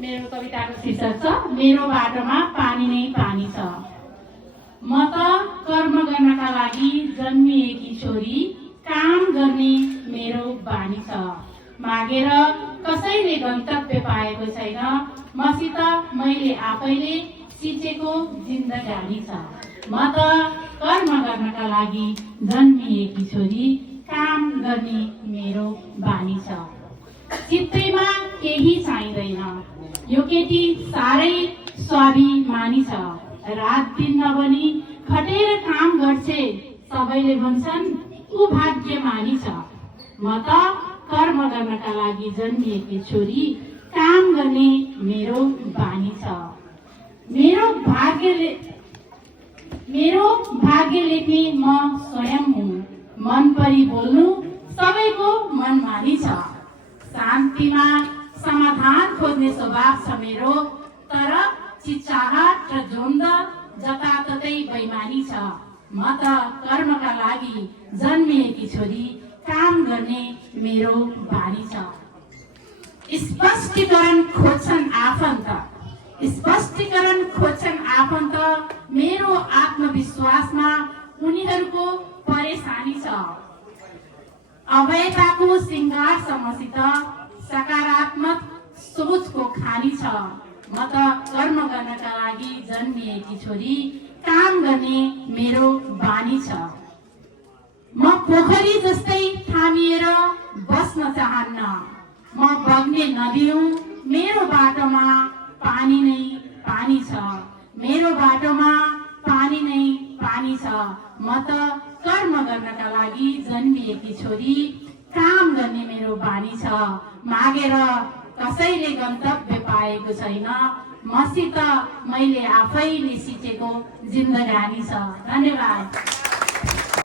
मेरो कविताको शीर्षक छ मेरो बाटोमा पानी नै पानी छ। म त कर्म गर्नका लागि जन्मिएकी छोरी, काम गर्ने मेरो बानी छ। मागेर कसैले गन्तव्य पाएको छैन, मसित मैले आफैले सिचेको जिन्दगानी छ। म त कर्म गर्नका लागि जन्मिएकी छोरी, काम गर्ने मेरो बानी छ। चित्तैमा केही चाहिँदैन, यो केटी साह्रै स्वाभिमानी छ। रात दिन नभनी खटेर काम गर्छे, सबैले भन्छन् ऊ भाग्यमानी छ। म त कर्म गर्नका लागि जन्मिएकी छोरी, काम गर्ने मेरो बानी छ। मेरो भाग्य लेख्ने म स्वयं हुँ, मन परी बोल्नु सबैको मनमानी छ। शान्तिमा समाधान खोज्ने स्वभाव छ मेरो, तर चिच्चाहट र द्वन्द जताततै बेइमानी छ। म त कर्मका लागि जन्मिएकी छोरी, काम गर्ने मेरो बानी छ। स्पष्टीकरण खोज्छन् आफन्त, मेरो आत्मविश्वासमा उनीहरूको परेशानी छ। अभयताको सिंगारसम्मसित सकारात्मक सोचको खानी छ। म त कर्म गर्नका लागि जन्मिएकी छोरी, काम गर्ने मेरो बानी छ। म पोखरी जस्तै थामिएर बस्न चाहन्न, म बग्ने नदी हुँ, मेरो बाटोमा पानी नै पानी छ। मेरो बाटोमा पानी नै पानी छ। म त कर्म गर्नका लागि जन्मिएकी छोरी, काम गर्ने मेरो बानी छ। मागेर कसैले गन्तव्य पाएको छैन, मसित मैले आफैले सिचेको जिन्दगानी छ। धन्यवाद।